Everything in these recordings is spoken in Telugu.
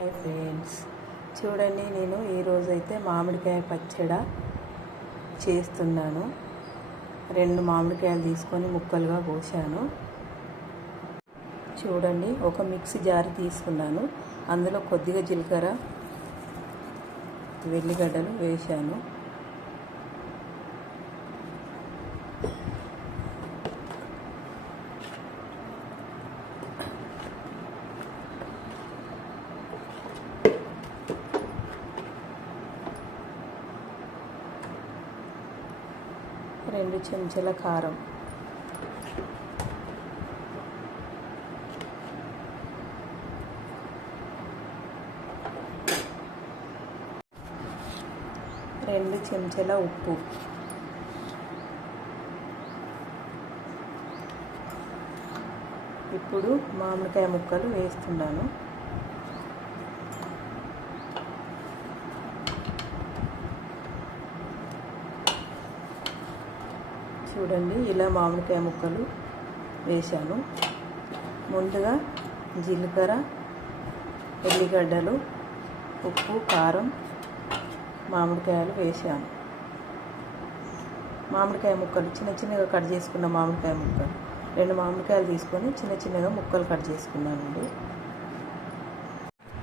హాయ్ ఫ్రెండ్స్, చూడండి నేను ఈరోజైతే మామిడికాయ పచ్చడి చేస్తున్నాను. 2 మామిడికాయలు తీసుకొని ముక్కలుగా కోసాను. చూడండి, ఒక మిక్సీ జార్ తీసుకున్నాను. అందులో కొద్దిగా జీలకర్ర, వెల్లిగడ్డలు వేశాను. రెండు చెంచాల కారం, రెండు చెంచాల ఉప్పు, ఇప్పుడు మామిడికాయ ముక్కలు వేస్తున్నాను. చూడండి, ఇలా మామిడికాయ ముక్కలు వేశాను. ముందుగా జీలకర్ర, ఎల్లిగడ్డలు, ఉప్పు, కారం, మామిడికాయలు వేశాను. మామిడికాయ ముక్కలు చిన్న చిన్నగా కట్ చేసుకున్న మామిడికాయ ముక్కలు 2 మామిడికాయలు తీసుకొని చిన్న చిన్నగా ముక్కలు కట్ చేసుకున్నానండి.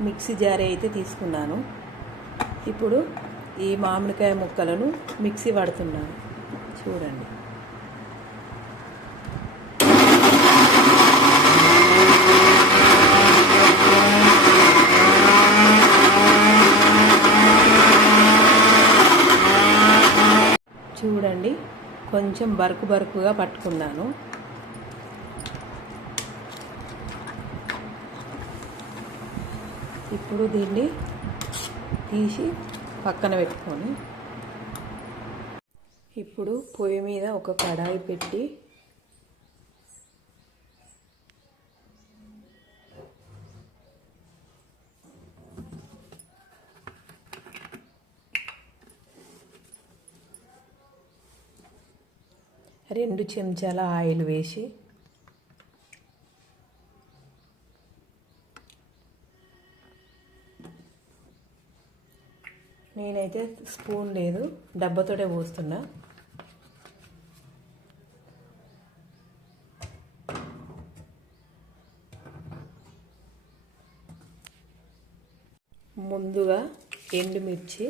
మిక్సీ జార్ అయితే తీసుకున్నాను. ఇప్పుడు ఈ మామిడికాయ ముక్కలను మిక్సీ పడుతున్నాను. చూడండి, చూడండి కొంచెం బరుకుగా పట్టుకున్నాను. ఇప్పుడు దీన్ని తీసి పక్కన పెట్టుకొని, ఇప్పుడు పొయ్యి మీద ఒక కడాయి పెట్టి రెండు చెంచాల ఆయిల్ వేసి నేనైతే స్పూన్ లేదు, డబ్బాతోటే పోస్తున్నా. ముందుగా ఎండుమిర్చి,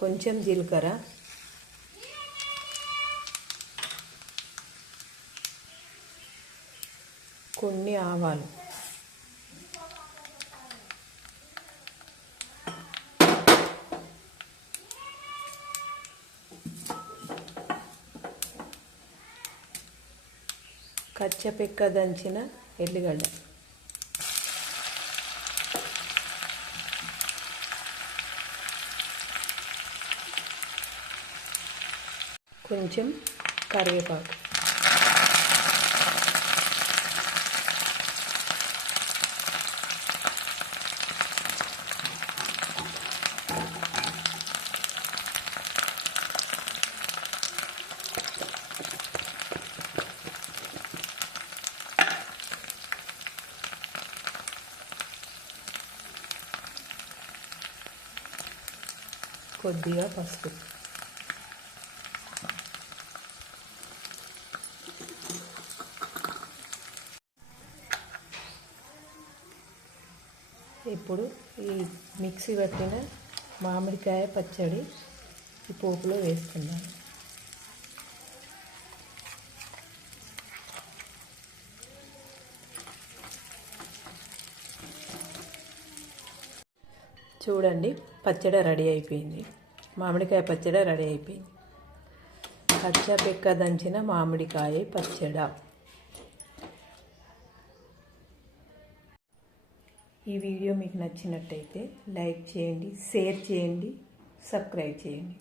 కొంచెం జీలకర్ర, కొన్ని ఆవాలు, కచ్చపెక్క దంచిన ఎల్లిగడ్డ, కొంచెం కరివేపాకు, కొద్దిగా పసుపు. ఇప్పుడు ఈ మిక్సీ పట్టిన మామిడికాయ పచ్చడి ఈ పోపులో వేస్తున్నాను. చూడండి, పచ్చడి రెడీ అయిపోయింది. మామిడికాయ పచ్చడి రెడీ అయిపోయింది. కచ్చపెక్క దంచిన మామిడికాయ పచ్చడి. ఈ వీడియో మీకు నచ్చినట్టయితే లైక్ చేయండి, షేర్ చేయండి, సబ్స్క్రైబ్ చేయండి.